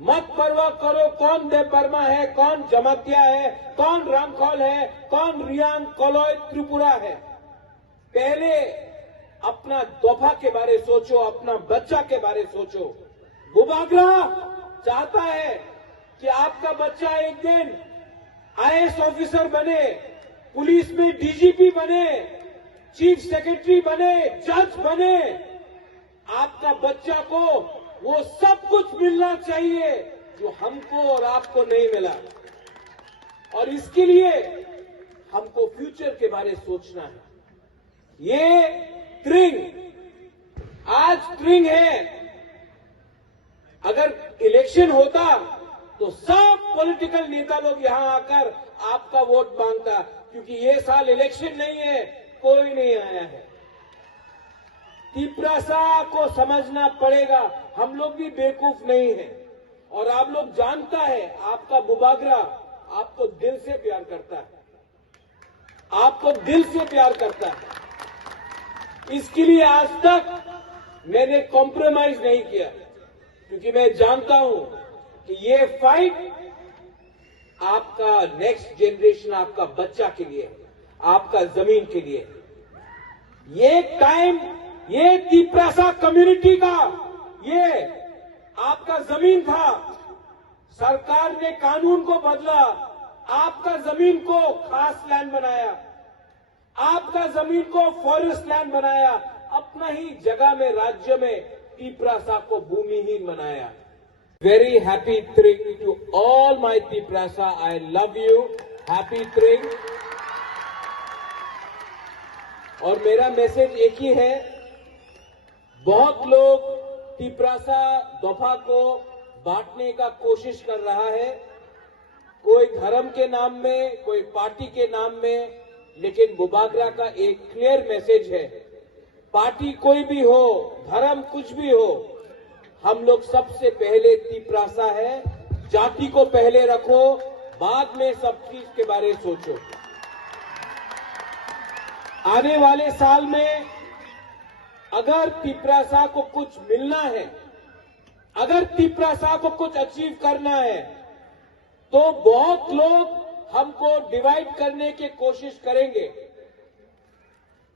मत परवाह करो कौन देव वर्मा है, कौन जमातिया है, कौन रामखोल है, कौन रियांग कोलोय त्रिपुरा है। पहले अपना दोफा के बारे सोचो, अपना बच्चा के बारे सोचो। बुबागरा चाहता है कि आपका बच्चा एक दिन आईएएस ऑफिसर बने, पुलिस में डीजीपी बने, चीफ सेक्रेटरी बने, जज बने। आपका बच्चा को वो सब कुछ मिलना चाहिए जो हमको और आपको नहीं मिला, और इसके लिए हमको फ्यूचर के बारे सोचना है। ये ट्रिंग आज ट्रिंग है। अगर इलेक्शन होता तो सब पॉलिटिकल नेता लोग यहां आकर आपका वोट मांगता, क्योंकि ये साल इलेक्शन नहीं है, कोई नहीं आया है। तिप्रासा को समझना पड़ेगा, हम लोग भी बेवकूफ नहीं है, और आप लोग जानता है आपका बुबागरा आपको दिल से प्यार करता है, आपको दिल से प्यार करता है। इसके लिए आज तक मैंने कॉम्प्रोमाइज नहीं किया, क्योंकि मैं जानता हूं कि ये फाइट आपका नेक्स्ट जनरेशन, आपका बच्चा के लिए, आपका जमीन के लिए। ये टाइम, ये तिप्रासा कम्युनिटी का, ये आपका जमीन था। सरकार ने कानून को बदला, आपका जमीन को खास लैंड बनाया, आपका जमीन को फॉरेस्ट लैंड बनाया, अपना ही जगह में राज्य में तिप्रासा को भूमिहीन बनाया। Very happy Tring to all my Tiprasa. I love you. Happy Tring. और मेरा मैसेज एक ही है, बहुत लोग तिप्रासा दफा को बांटने का कोशिश कर रहा है, कोई धर्म के नाम में, कोई पार्टी के नाम में, लेकिन बुबागरा का एक क्लियर मैसेज है, पार्टी कोई भी हो, धर्म कुछ भी हो, हम लोग सबसे पहले तिप्रासा है। जाति को पहले रखो, बाद में सब चीज के बारे सोचो। आने वाले साल में अगर तिप्रासा को कुछ मिलना है, अगर तिप्रासा को कुछ अचीव करना है, तो बहुत लोग हमको डिवाइड करने की कोशिश करेंगे।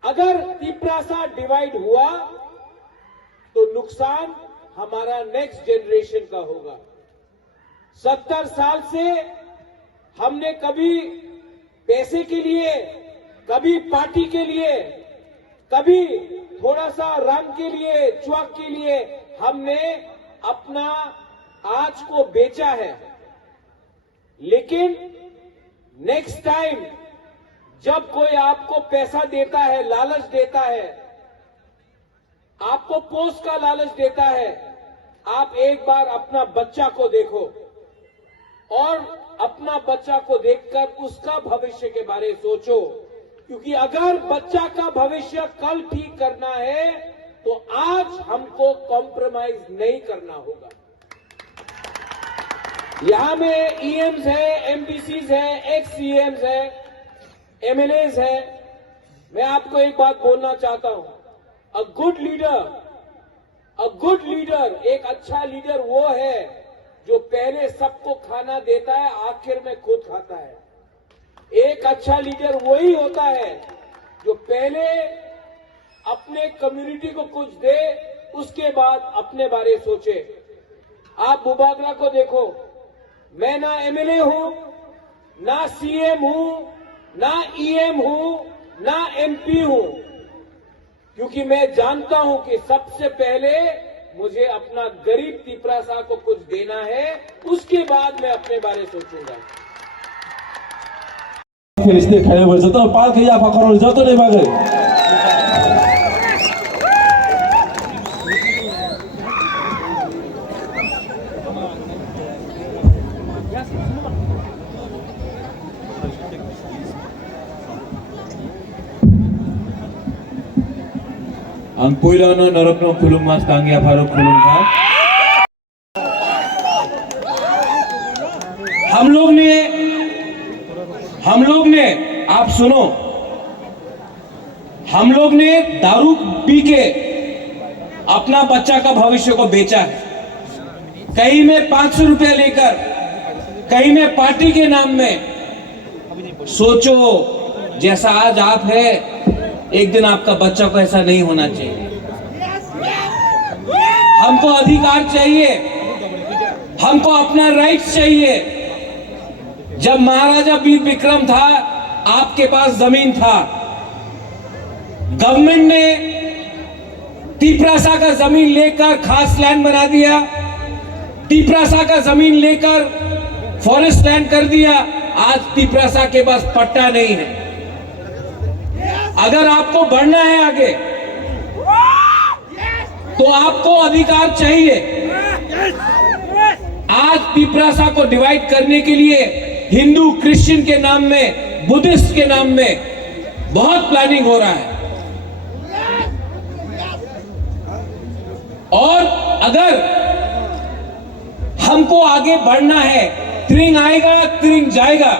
अगर तिप्रासा डिवाइड हुआ तो नुकसान हमारा नेक्स्ट जनरेशन का होगा। 70 साल से हमने कभी पैसे के लिए, कभी पार्टी के लिए, कभी थोड़ा सा रंग के लिए, च्वाक के लिए हमने अपना आज को बेचा है। लेकिन नेक्स्ट टाइम जब कोई आपको पैसा देता है, लालच देता है, आपको पोस्ट का लालच देता है, आप एक बार अपना बच्चा को देखो और अपना बच्चा को देखकर उसका भविष्य के बारे सोचो, क्योंकि अगर बच्चा का भविष्य कल ठीक करना है तो आज हमको कॉम्प्रोमाइज नहीं करना होगा। यहां में ईएम्स है, एमपीसीज है, एक्स सीएम्स है, एमएलएज है। मैं आपको एक बात बोलना चाहता हूं, अ गुड लीडर, एक अच्छा लीडर वो है जो पहले सबको खाना देता है, आखिर में खुद खाता है। एक अच्छा लीडर वही होता है जो पहले अपने कम्युनिटी को कुछ दे, उसके बाद अपने बारे सोचे। आप बुबागरा को देखो, मैं ना एमएलए हूं, ना सीएम हूं, ना ईएम हूं, ना एमपी हूं, क्योंकि मैं जानता हूं कि सबसे पहले मुझे अपना गरीब तिप्रासा को कुछ देना है, उसके बाद मैं अपने बारे सोचूंगा। फेरिस्ते खायो भन्छ त पाल खै आफा कराउनु जतो नै मागे ang पहिलो न नरत्न खुलुममा तांगिया फारूक खुलुम था। हम लोग ने आप सुनो, हम लोग ने दारू पी के अपना बच्चा का भविष्य को बेचा है। कहीं में 500 रुपया लेकर, कहीं में पार्टी के नाम में। सोचो, जैसा आज आप है, एक दिन आपका बच्चा को ऐसा नहीं होना चाहिए। हमको अधिकार चाहिए, हमको अपना राइट्स चाहिए। जब महाराजा वीर विक्रम था, आपके पास जमीन था, गवर्नमेंट ने तिपरासा का जमीन लेकर खास लैंड बना दिया, तिपरासा का जमीन लेकर फॉरेस्ट लैंड कर दिया। आज तिपरासा के पास पट्टा नहीं है। अगर आपको बढ़ना है आगे, तो आपको अधिकार चाहिए। आज तिपरासा को डिवाइड करने के लिए हिंदू क्रिश्चियन के नाम में, बुद्धिस्ट के नाम में बहुत प्लानिंग हो रहा है। और अगर हमको आगे बढ़ना है, त्रिंग आएगा, त्रिंग जाएगा।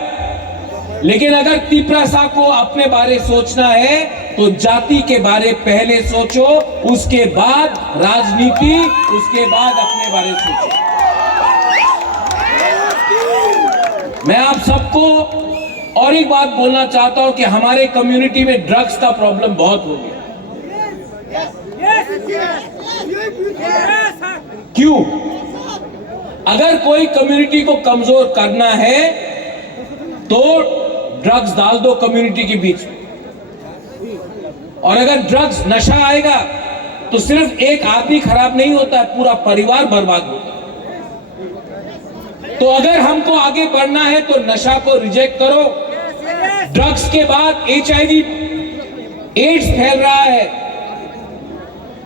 लेकिन अगर तिपरासा को अपने बारे सोचना है, तो जाति के बारे पहले सोचो, उसके बाद राजनीति, उसके बाद अपने बारे सोचो। मैं आप सबको और एक बात बोलना चाहता हूं कि हमारे कम्युनिटी में ड्रग्स का प्रॉब्लम बहुत हो गया। क्यों? अगर कोई कम्युनिटी को कमजोर करना है, तो ड्रग्स डाल दो कम्युनिटी के बीच में। और अगर ड्रग्स, नशा आएगा, तो सिर्फ एक आदमी खराब नहीं होता है, पूरा परिवार बर्बाद होता है। तो अगर हमको आगे बढ़ना है, तो नशा को रिजेक्ट करो। ड्रग्स के बाद HIV, एड्स फैल रहा है।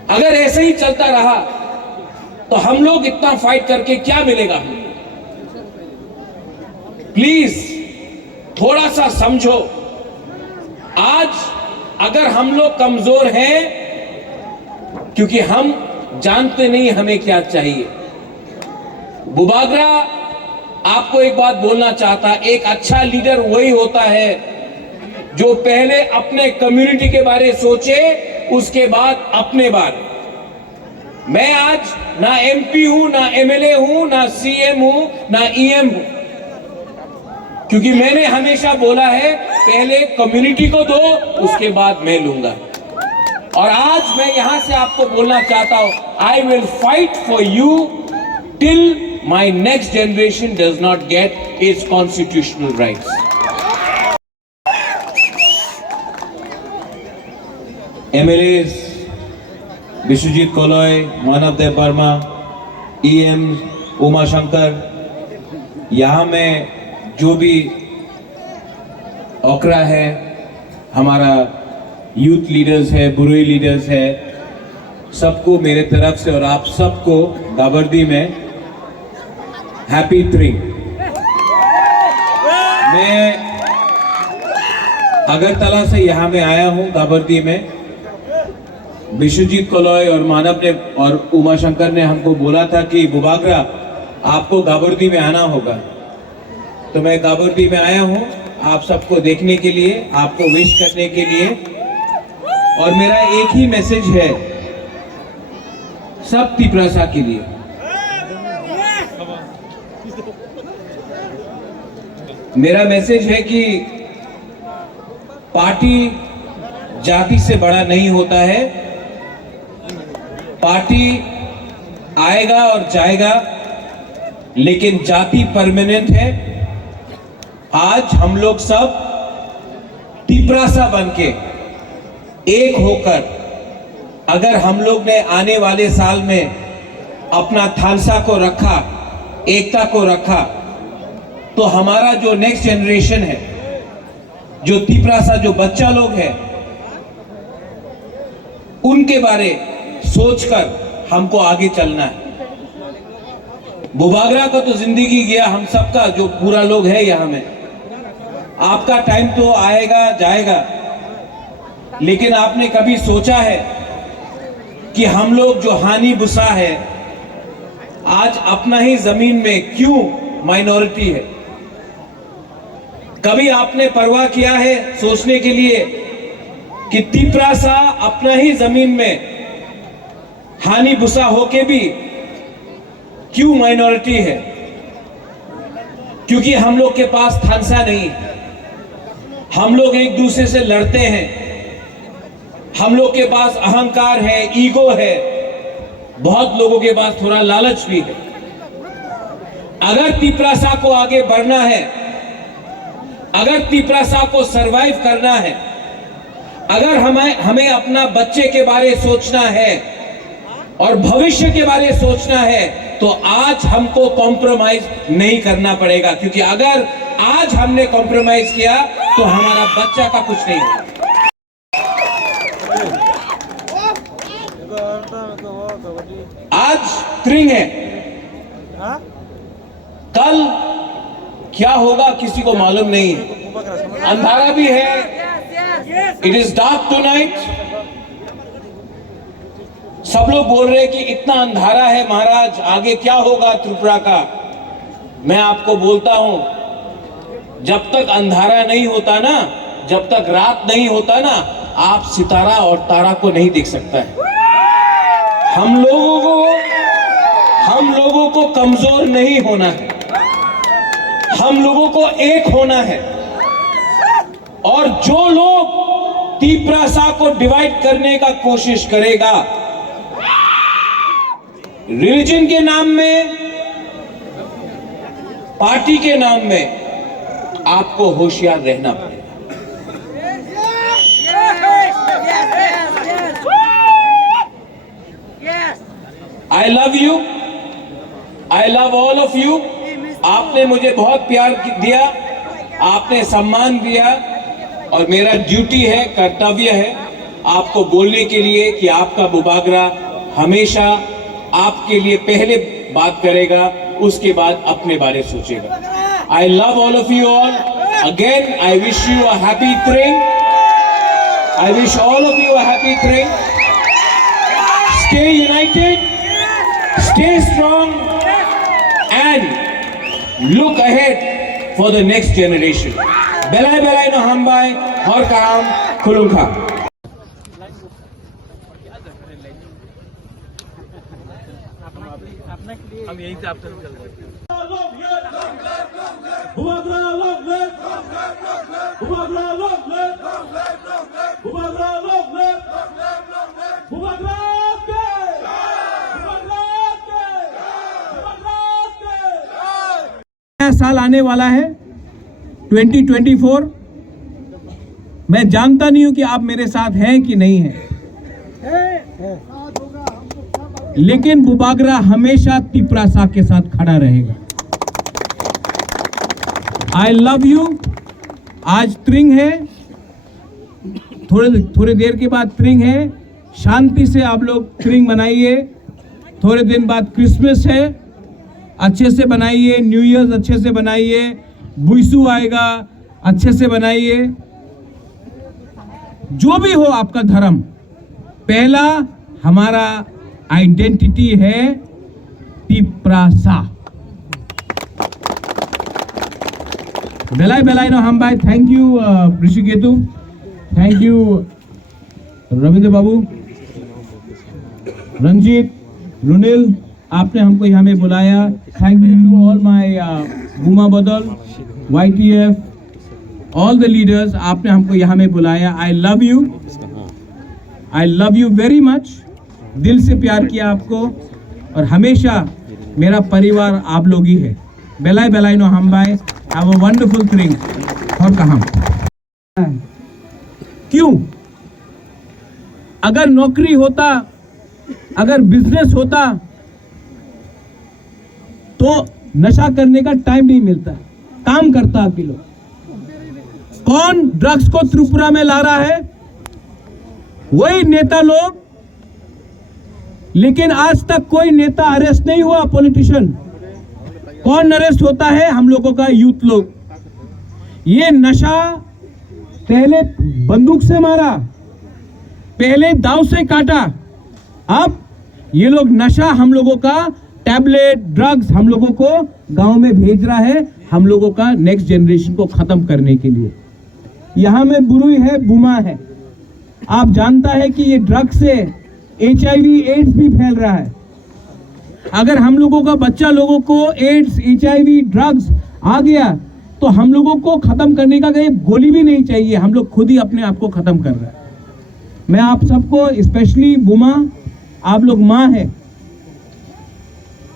अगर ऐसे ही चलता रहा, तो हम लोग इतना फाइट करके क्या मिलेगा? प्लीज थोड़ा सा समझो। आज अगर हम लोग कमजोर हैं, क्योंकि हम जानते नहीं हमें क्या चाहिए। बुबागरा आपको एक बात बोलना चाहता, एक अच्छा लीडर वही होता है जो पहले अपने कम्युनिटी के बारे सोचे, उसके बाद अपने बारे। मैं आज ना MP हूं, ना MLA हूं, ना CM हूं, ना EM हूं, क्योंकि मैंने हमेशा बोला है पहले कम्युनिटी को दो, उसके बाद मैं लूंगा। और आज मैं यहां से आपको बोलना चाहता हूं, I will fight for you till my next generation does not get its constitutional rights. MLAs Biswajit Kalai, Manab Debbarma, EM Uma Shankar, यहाँ में जो भी ओकरा है, हमारा यूथ लीडर्स है, बुरुई लीडर्स है, सबको मेरे तरफ से और आप सबको गाबर्दी में हैप्पी त्रिंग। मैं अगरतला से यहाँ में आया हूँ गाबर्दी में। विश्वजीत कोलॉय और मानव ने और उमा शंकर ने हमको बोला था कि बुबागरा आपको गाबर्दी में आना होगा, तो मैं गाबर्दी में आया हूँ आप सबको देखने के लिए, आपको विश करने के लिए। और मेरा एक ही मैसेज है सब तिपरासा के लिए। मेरा मैसेज है कि पार्टी जाति से बड़ा नहीं होता है। पार्टी आएगा और जाएगा, लेकिन जाति परमानेंट है। आज हम लोग सब तिपरासा बनके एक होकर, अगर हम लोग ने आने वाले साल में अपना थालसा को रखा, एकता को रखा, तो हमारा जो नेक्स्ट जनरेशन है, जो तिपरासा जो बच्चा लोग है, उनके बारे सोचकर हमको आगे चलना है। बुबागरा का तो जिंदगी गया, हम सबका जो पूरा लोग है यहाँ में, आपका टाइम तो आएगा जाएगा, लेकिन आपने कभी सोचा है कि हम लोग जो हानि बुसा है, आज अपना ही जमीन में क्यों माइनॉरिटी है? कभी आपने परवाह किया है सोचने के लिए कि तिपरासा अपना ही जमीन में हानि बुसा होके भी क्यों माइनॉरिटी है? क्योंकि हम लोग के पास थानसा नहीं है, हम लोग एक दूसरे से लड़ते हैं, हम लोग के पास अहंकार है, ईगो है, बहुत लोगों के पास थोड़ा लालच भी है। अगर तिपरासा को आगे बढ़ना है, अगर तिपरासा को सरवाइव करना है, अगर हमें अपना बच्चे के बारे सोचना है और भविष्य के बारे सोचना है, तो आज हमको कॉम्प्रोमाइज नहीं करना पड़ेगा, क्योंकि अगर आज हमने कॉम्प्रोमाइज किया तो हमारा बच्चा का कुछ नहीं होगा। आज त्रिंग है, कल क्या होगा किसी को मालूम नहीं है। अंधारा भी है, इट इज डार्क टुनाइट। सब लोग बोल रहे हैं कि इतना अंधारा है महाराज, आगे क्या होगा त्रिपुरा का। मैं आपको बोलता हूं, जब तक अंधारा नहीं होता ना, जब तक रात नहीं होता ना, आप सितारा और तारा को नहीं देख सकता है। हम लोगों को कमजोर नहीं होना है, हम लोगों को एक होना है। और जो लोग तिपरासा को डिवाइड करने का कोशिश करेगा, रिलीजन के नाम में, पार्टी के नाम में, आपको होशियार रहना पड़ेगा। I love you, I love all of you। आपने मुझे बहुत प्यार दिया, आपने सम्मान दिया, और मेरा ड्यूटी है, कर्तव्य है आपको बोलने के लिए कि आपका बुबागरा हमेशा आपके लिए पहले बात करेगा, उसके बाद अपने बारे सोचेगा। I love all of you all. Again, I wish you a happy Tring. I wish all of you a happy Tring. Stay united, stay strong, and look ahead for the next generation. Belai belai no hambai, hor kaam khulungkha. हम यहीं से आपसे चल रहे हैं। नया साल आने वाला है 2024। मैं जानता नहीं हूं कि आप मेरे साथ हैं कि नहीं हैं, लेकिन बुबागरा हमेशा तिपरासा के साथ खड़ा रहेगा। आई लव यू। आज त्रिंग है, थोड़ी देर के बाद त्रिंग है। शांति से आप लोग त्रिंग मनाइए। थोड़े दिन बाद क्रिसमस है, अच्छे से बनाइए। न्यू ईयर अच्छे से बनाइए। बुइसू आएगा, अच्छे से बनाइए। जो भी हो आपका धर्म, पहला हमारा आइडेंटिटी है तिपरासा। बेलाई बेलाई नो हम भाई। Thank you Rishiketu, thank you Rabindra Babu, Ranjit, Runil, आपने हमको यहाँ में बुलाया। Thank you to all my गुमा बदल, YTF, ऑल द लीडर्स, आपने हमको यहाँ में बुलाया। आई लव यू वेरी मच। दिल से प्यार किया आपको, और हमेशा मेरा परिवार आप लोग ही है। बेलाई बेलाई नो हम भाई। Have a wonderful thing. और कहाँ क्यों? अगर नौकरी होता, अगर बिजनेस होता, तो नशा करने का टाइम नहीं मिलता, काम करता आप लोग। कौन ड्रग्स को त्रिपुरा में ला रहा है? वही नेता लोग। लेकिन आज तक कोई नेता अरेस्ट नहीं हुआ, पॉलिटिशियन। कौन अरेस्ट होता है? हम लोगों का यूथ लोग। ये नशा पहले बंदूक से मारा, पहले दाव से काटा, अब ये लोग नशा हम लोगों का, टैबलेट, ड्रग्स हम लोगों को गांव में भेज रहा है, हम लोगों का नेक्स्ट जनरेशन को खत्म करने के लिए। यहां में बुरुई है, बुमा है। आप जानता है कि ये ड्रग्स से HIV एड्स भी फैल रहा है। अगर हम लोगों का बच्चा लोगों को एड्स, HIV, ड्रग्स आ गया तो हम लोगों को खत्म करने का कहीं गोली भी नहीं चाहिए, हम लोग खुद ही अपने आप को खत्म कर रहे हैं। मैं आप सबको, स्पेशली बुमा, आप लोग माँ हैं,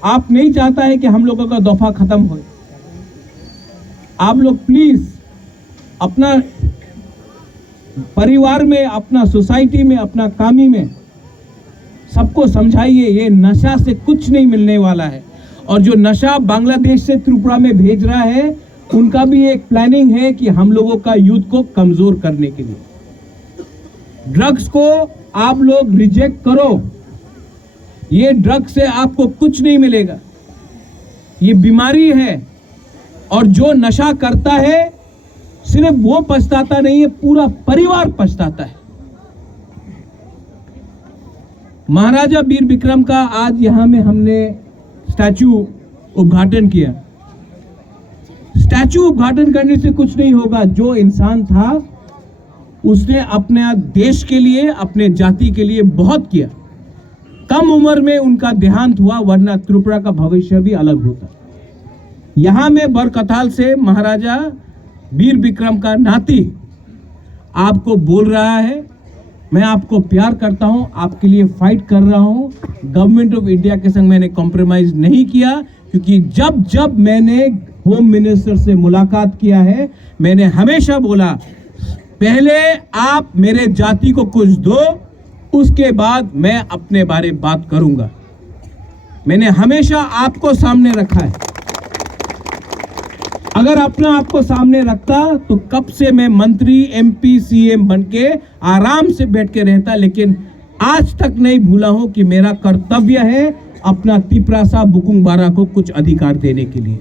आप नहीं चाहता है कि हम लोगों का दफा खत्म हो। आप लोग प्लीज अपना परिवार में, अपना सोसाइटी में, अपना कामी में सबको समझाइए ये नशा से कुछ नहीं मिलने वाला है। और जो नशा बांग्लादेश से त्रिपुरा में भेज रहा है उनका भी एक प्लानिंग है कि हम लोगों का यूथ को कमजोर करने के लिए। ड्रग्स को आप लोग रिजेक्ट करो, ये ड्रग्स से आपको कुछ नहीं मिलेगा, ये बीमारी है। और जो नशा करता है सिर्फ वो पछताता नहीं है, पूरा परिवार पछताता है। महाराजा वीर विक्रम का आज यहां में हमने स्टैचू उद्घाटन किया। स्टैचू उद्घाटन करने से कुछ नहीं होगा। जो इंसान था उसने अपने देश के लिए, अपने जाति के लिए बहुत किया। कम उम्र में उनका देहांत हुआ, वरना त्रिपुरा का भविष्य भी अलग होता। यहां में बरकताल से महाराजा वीर विक्रम का नाती आपको बोल रहा है, मैं आपको प्यार करता हूं, आपके लिए फाइट कर रहा हूं। गवर्नमेंट ऑफ इंडिया के संग मैंने कॉम्प्रोमाइज नहीं किया, क्योंकि जब जब मैंने होम मिनिस्टर से मुलाकात किया है मैंने हमेशा बोला पहले आप मेरे जाति को कुछ दो, उसके बाद मैं अपने बारे में बात करूंगा। मैंने हमेशा आपको सामने रखा है। अगर अपना आपको सामने रखता तो कब से मैं मंत्री, MP, CM बनके आराम से बैठ के रहता, लेकिन आज तक नहीं भूला हूं कि मेरा कर्तव्य है अपना तिप्रासा बुकुंग बारा को कुछ अधिकार देने के लिए।